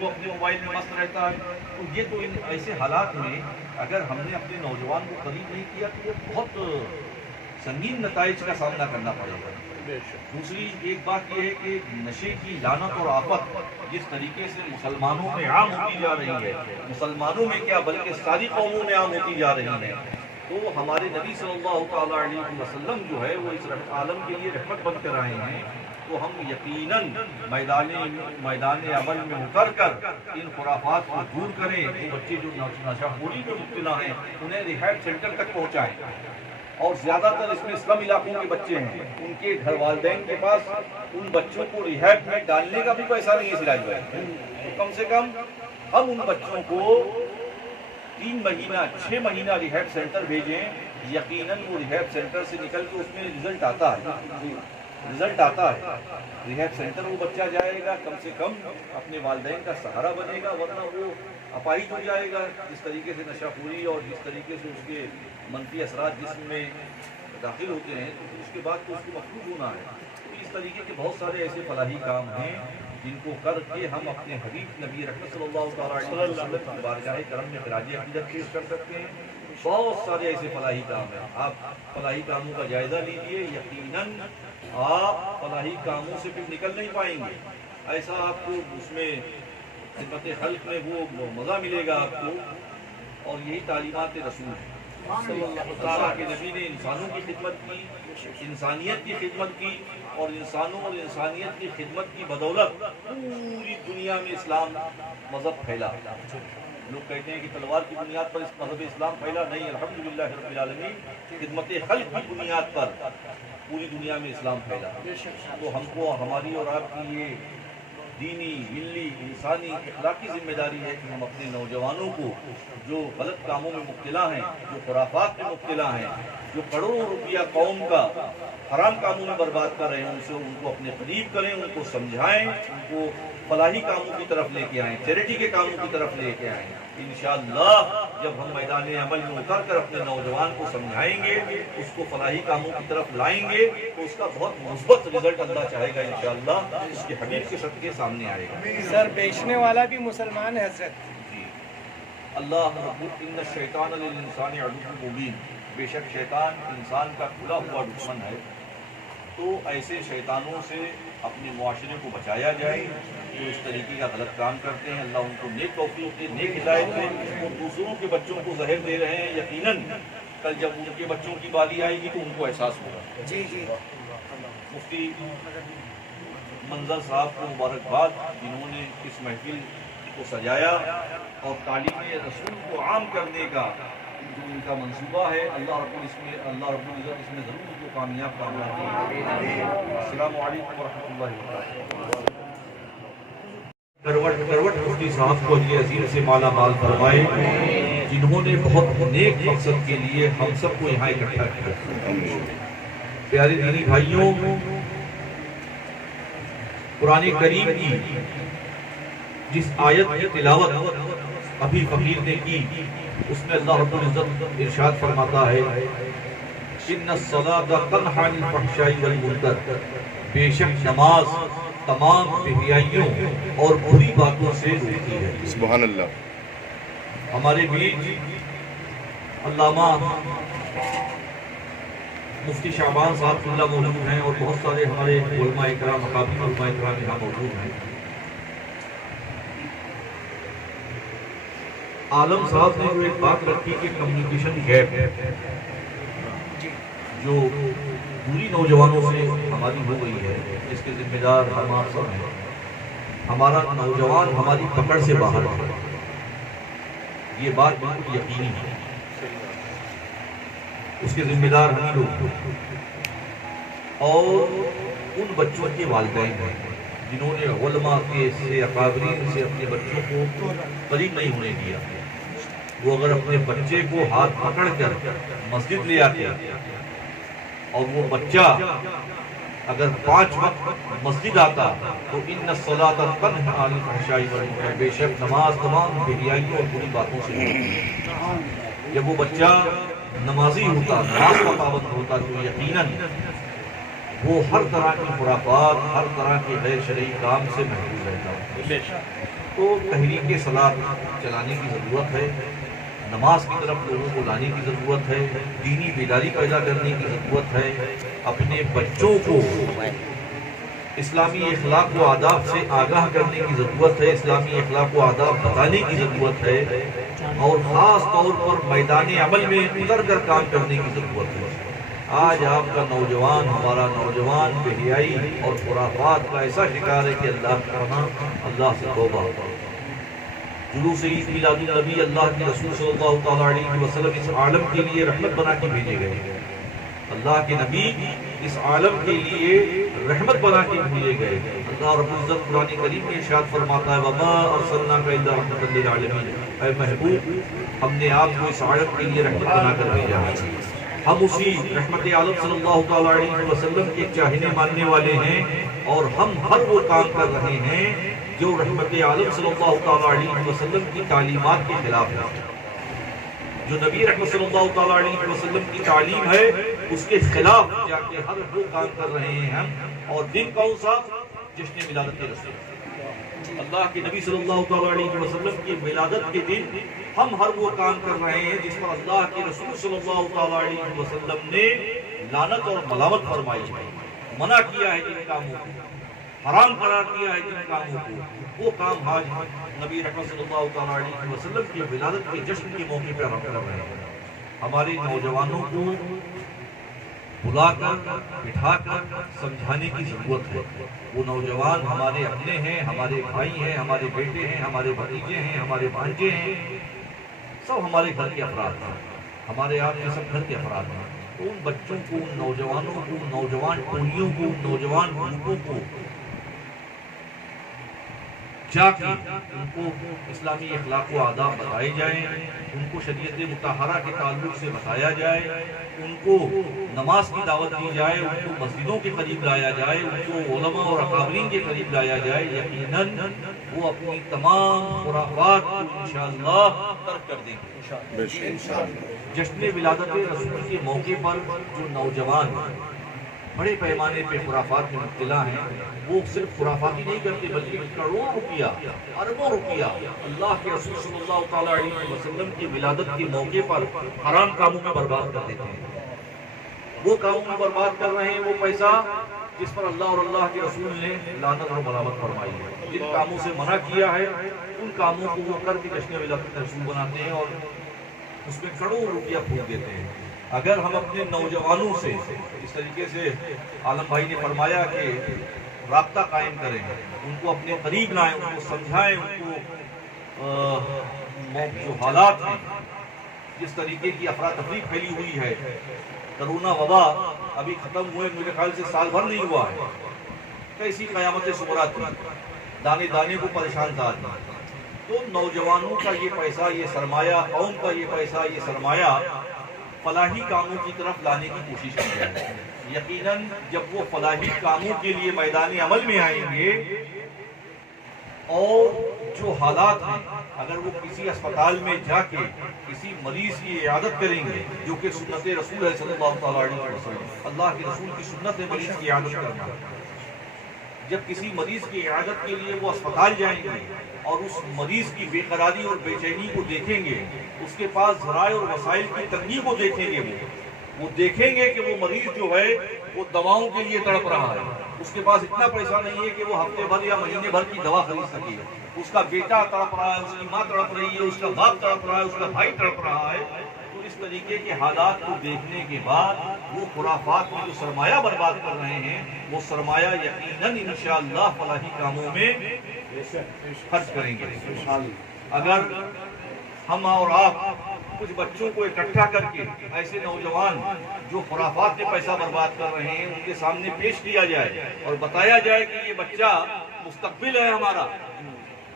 وہ اپنے موبائل میں مست رہتا ہے. تو یہ تو ان ایسے حالات میں اگر ہم نے اپنے نوجوان کو قریب نہیں کیا تو یہ بہت سنگین نتائج کا سامنا کرنا پڑے گا. دوسری ایک بات یہ ہے کہ نشے کی لعنت اور آفت جس طریقے سے مسلمانوں میں عام ہوتی جا رہی ہے، مسلمانوں میں کیا بلکہ ساری قوموں میں عام ہوتی جا رہی ہے، تو ہمارے نبی صلی اللہ تعالیٰ علیہ وسلم جو ہے وہ اس عالم کے لیے رحمت بن کر آئے ہیں. تو ہم یقیناً میدان عمل میں اتر کر ان خرافات کو دور کریں. وہ بچے جو نشہ خوری میں مبتلا ہیں انہیں ریہیب سینٹر تک پہنچائیں. اور زیادہ تر اس میں سلم علاقوں کے بچے ہیں، ان کے گھر والدین کے پاس ان بچوں کو ریہیب میں ڈالنے کا بھی پیسہ نہیں ہے سراج بھائی. تو کم سے کم ہم ان بچوں کو 3 مہینہ 6 مہینہ ریہیب سینٹر بھیجیں. یقیناً وہ ریہیب سینٹر سے نکل کے اس میں رزلٹ آتا ہے. ریہیب سینٹر وہ بچہ جائے گا، کم سے کم اپنے والدین کا سہارا بنے گا، ورنہ وہ اپاہج ہو جائے گا. جس طریقے سے نشہ خوری اور جس طریقے سے اس کے منفی اثرات جسم میں داخل ہوتے ہیں تو اس کے بعد تو اس کو مفلوج ہونا ہے. تو اس طریقے کے بہت سارے ایسے فلاحی کام ہیں جن کو کر کے ہم اپنے حبیب نبی رحمت صلی اللہ تعالیٰ علیہ وسلم کی بارگاہ کرم میں خراج عقیدت پیش کر سکتے ہیں. بہت سارے ایسے فلاحی کام ہیں. آپ فلاحی کاموں کا جائزہ لیجیے، یقیناً آپ فلاحی کاموں سے پھر نکل نہیں پائیں گے. ایسا آپ کو اس میں خدمت خلق میں وہ مزہ ملے گا آپ کو. اور یہی تعلیمات رسول ہیں. اللہ کے نبی نے انسانوں کی خدمت کی، انسانیت کی خدمت کی، اور انسانوں اور انسانیت کی خدمت کی بدولت پوری دنیا میں اسلام مذہب پھیلا. لوگ کہتے ہیں کہ تلوار کی بنیاد پر اس مذہب اسلام پھیلا. نہیں، الحمدللہ رب العالمین خدمت خلق کی بنیاد پر پوری دنیا میں اسلام پھیلا. تو ہم کو ہماری اور آپ کی یہ دینی، ملی، انسانی، اخلاقی ذمہ داری ہے کہ ہم اپنے نوجوانوں کو جو غلط کاموں میں مبتلا ہیں، جو خرافات میں مبتلا ہیں، جو کروڑوں روپیہ قوم کا حرام کاموں میں برباد کر رہے ہیں، ان کو اپنے قریب کریں، ان کو سمجھائیں، ان کو فلاحی کاموں کی طرف لے کے آئیں، چیریٹی کے کاموں کی طرف لے کے آئیں. انشاءاللہ جب ہم میدان عمل میں اتر کر اپنے نوجوان کو سمجھائیں گے، اس کو فلاحی کاموں کی طرف لائیں گے تو اس کا بہت مثبت رزلٹ اللہ چاہے گا. انشاءاللہ اس کے حبیب کے صدقے سامنے آئے گا. سر بیچنے والا بھی مسلمان ہے حضرت. جی، اللہ ان الشیطان للانسان عدو مبین، بے شک شیطان انسان کا کھلا ہوا دشمن ہے. تو ایسے شیطانوں سے اپنے معاشرے کو بچایا جائے جو اس طریقے کا غلط کام کرتے ہیں. اللہ ان کو نیک توفیق دے، نیک ہدایت دے. اور دوسروں کے بچوں کو زہر دے رہے ہیں، یقیناً کل جب ان کے بچوں کی باری آئے گی تو ان کو احساس ہوگا. جی جی. مفتی منظر صاحب کو مبارکباد جنہوں نے اس محفل کو سجایا اور تعلیم رسول کو عام کرنے کا جو ان کا منصوبہ ہے. اللہ رب العزت اس میں ضرور ان کو کامیاب کرے. السلام علیکم ورحمۃ اللہ وبرکاتہ. کروٹ مفتی صاحب کو یہ عظیم سے مالا مال فرمائے جنہوں نے بہت نیک مقصد کے لیے ہم سب کو یہاں اکٹھا کیا. پیارے دینی بھائیوں، قرآن کریم کی جس آیت کی تلاوت ابھی فقیر نے کی اس میں اللہ رب العزت ارشاد فرماتا ہے ان الصلاۃ تنہی عن الفحشاء والمنکر، بے شک نماز تمام بہیائیوں اور بری باتوں سے روکتی ہے. سبحان اللہ. ہمارے بیچ علامہ مفتی شعبان صاحب اللہ موجود ہیں اور بہت سارے ہمارے علماء اکرام، مقامی علماء اکرام یہاں موجود ہیں. عالم صاحب نے جو ایک بات رکھی کہ کمیونیکیشن گیپ جو پوری نوجوانوں سے ہماری ہو گئی ہے، اس کے ذمہ دار ہم آپ سب ہیں. ہمارا نوجوان ہماری پکڑ سے باہر ہے، یہ بات بالکل یقینی ہے. اس کے ذمہ دار ہم لوگ اور ان بچوں کے والدین ہیں جنہوں نے علماء سے، اکابرین سے اپنے بچوں کو قریب نہیں ہونے دیا. وہ اگر اپنے بچے کو ہاتھ پکڑ کر مسجد لے آتے اور وہ بچہ اگر 5 وقت مسجد آتا تو ان الصلاۃ تنہی عن الفحشاء والمنکر، بے شک نماز تمام بہیائیوں اور بری باتوں سے روکتی ہے. جب وہ بچہ نمازی ہوتا، نماز کا پابند ہوتا تو یقیناً وہ ہر طرح کی خرافات، ہر طرح کے غیر شرعی کام سے محفوظ رہتا. تو تحریک صلاح چلانے کی ضرورت ہے، نماز کی طرف لوگوں کو لانے کی ضرورت ہے، دینی بیداری پیدا کرنے کی ضرورت ہے، اپنے بچوں کو اسلامی اخلاق و آداب سے آگاہ کرنے کی ضرورت ہے، اسلامی اخلاق و آداب بتانے کی ضرورت ہے، اور خاص طور پر میدان عمل میں اتر کر کام کرنے کی ضرورت ہے۔ آج آپ کا نوجوان، ہمارا نوجوان بے حیائی اور خرافات کا ایسا شکار ہے کہ اللہ سے توبہ۔ جلوس عید میلاد النبی اللہ کے رسول صلی اللہ تعالیٰ علیہ وسلم اس عالم کے لیے رحمت بنا کے بھیجے گئے، اللہ کے نبی اس عالم کے لیے رحمت بنا کے بھیجے گئے۔ اللہ رب العزت قرآن کریم میں ارشاد فرماتا ہے وَمَا أَرْسَلْنَاكَ إِلَّا رَحْمَةً لِلْعَالَمِينَ، اے محبوب ہم نے آپ کو اس عالم کے لیے رحمت بنا کر بھیجا ہے۔ ہم اسی رحمت عالم صلی اللہ تعالیٰ علیہ وسلم کے چاہنے ماننے والے ہیں، اور ہم ہر وہ کام کر رہے ہیں جو رحمت عالم صلی اللہ تعالیٰ علیہ وسلم کی تعلیمات کے خلاف ہے۔ جو نبی رحمت صلی اللہ تعالیٰ علیہ وسلم کی تعلیم ہے اس کے خلاف جا کے ہر وہ کام کر رہے ہیں ہم۔ اور دن کون سا؟ جشن ولادت رسول اللہ کے نبی صلی اللہ تعالیٰ علیہ وسلم کی ولادت کے دن ہم ہر وہ کام کر رہے ہیں جس پر اللہ کے رسول صلی اللہ تعالیٰ علیہ وسلم نے لعنت اور ملامت فرمائی ہے، منع کیا ہے جن کاموں کو، حرام قرار دیا ہے جن کاموں کو، وہ کام آج نبی رحمت صلی اللہ تعالیٰ علیہ وسلم کی ولادت کے جشن کے موقع پر ہم کر رہے ہیں۔ ہمارے نوجوانوں کو بلا کر بٹھا کر سمجھانے کی ضرورت ہے۔ وہ نوجوان ہمارے اپنے ہیں، ہمارے بھائی ہیں، ہمارے بیٹے ہیں، ہمارے بھتیجے ہیں، ہمارے بھانجے ہیں، سب ہمارے گھر کے افراد ہیں، ہمارے آپ کے سب گھر کے افراد ہیں۔ تو ان بچوں کو، ان نوجوانوں کو، ان نوجوان ٹولیوں کو، ان نوجوان گروپوں کو جا کے ان کو اسلامی اخلاق و آداب بتائے جائیں، ان کو شریعت مطہرہ کے تعلق سے بتایا جائے، ان کو نماز کی دعوت دی جائے، ان کو مسجدوں کے قریب لایا جائے، ان کو علماء اور اکابرین کے قریب لایا جائے۔ یقیناً وہ اپنی تمام خرافات کو انشاءاللہ ترک کر دیں گے۔ جشن ولادت رسول کے موقع پر جو نوجوان بڑے پیمانے پہ خرافات میں مبتلا ہیں، وہ صرف خرافات ہی نہیں کرتے بلکہ کروڑوں روپیہ، اربوں روپیہ اللہ کے رسول صلی اللہ تعالیٰ علیہ وسلم کی ولادت کے موقع پر حرام کاموں میں برباد کر دیتے ہیں۔ وہ کاموں میں برباد کر رہے ہیں وہ پیسہ جس پر اللہ اور اللہ کے رسول نے لعنت اور ملامت فرمائی ہے۔ جن کاموں سے منع کیا ہے ان کاموں کو وہ کر کے جشن ولادت رسول بناتے ہیں اور اس میں کروڑوں روپیہ پھونک دیتے ہیں۔ اگر ہم اپنے نوجوانوں سے اس طریقے سے عالم بھائی نے فرمایا کہ رابطہ قائم کریں، ان کو اپنے قریب لائیں، ان کو سمجھائیں، ان کو جو حالات ہیں، جس طریقے کی افراتفری پھیلی ہوئی ہے، کرونا وبا ابھی ختم ہوئے میرے خیال سے سال بھر نہیں ہوا ہے، کیسی قیامت صغریٰ تھی، دانے دانے کو پریشان تھا۔ تو نوجوانوں کا یہ پیسہ، یہ سرمایہ، قوم کا یہ پیسہ، یہ سرمایہ فلاحی کاموں کی طرف لانے کی کوشش کی جائے۔ یقیناً جب وہ فلاحی کاموں کے لیے میدان عمل میں آئیں گے اور جو حالات ہیں، اگر وہ کسی اسپتال میں جا کے کسی مریض کی عیادت کریں گے، جو کہ سنت رسول ہے صلی اللہ تعالیٰ علیہ وسلم، اللہ کے رسول کی سنت ہے مریض کی عیادت کرنا، جب کسی مریض کی عیادت کے لیے وہ اسپتال جائیں گے اور اس مریض کی بے قراری اور بے چینی کو دیکھیں گے، اس کے پاس ذرائع اور وسائل کی تنگی کو دیکھیں گے، وہ دیکھیں گے کہ وہ مریض جو ہے وہ دواؤں کے لیے تڑپ رہا ہے، اس کے پاس اتنا پیسہ نہیں ہے کہ وہ ہفتے بھر یا مہینے بھر کی دوا خرید سکے، اس کا بیٹا تڑپ رہا ہے، اس کی ماں تڑپ رہی ہے، اس کا باپ تڑپ رہا ہے، اس کا بھائی تڑپ رہا ہے۔ تو اس طریقے کے حالات کو دیکھنے کے بعد وہ خرافات میں جو سرمایہ برباد کر رہے ہیں، وہ سرمایہ یقیناً انشاءاللہ فلاحی کاموں میں خرچ کریں گے۔ اگر ہم اور آپ کچھ بچوں کو اکٹھا کر کے ایسے نوجوان جو خرافات میں پیسہ برباد کر رہے ہیں ان کے سامنے پیش کیا جائے اور بتایا جائے کہ یہ بچہ مستقبل ہے ہمارا،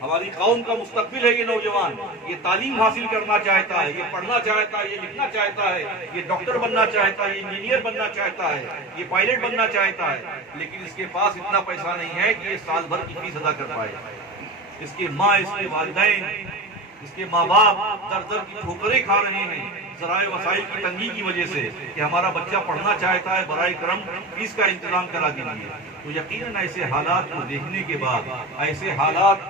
ہماری قوم کا مستقبل ہے، یہ نوجوان یہ تعلیم حاصل کرنا چاہتا ہے، یہ پڑھنا چاہتا ہے، یہ لکھنا چاہتا ہے، یہ ڈاکٹر بننا چاہتا ہے، یہ انجینئر بننا چاہتا ہے، یہ پائلٹ بننا چاہتا ہے، لیکن اس کے پاس اتنا پیسہ نہیں ہے کہ یہ سال بھر کی فیس ادا کر پائے۔ اس کے ماں، اس کے والدین، اس کے ماں باپ در در کی ٹھوکریں کھا رہے ہیں ذرائع وسائل کی تنگی کی وجہ سے کہ ہمارا بچہ پڑھنا چاہتا ہے، برائے کرم فیس کا انتظام کرا دیجیے۔ تو یقیناً ایسے حالات کو دیکھنے کے بعد، ایسے حالات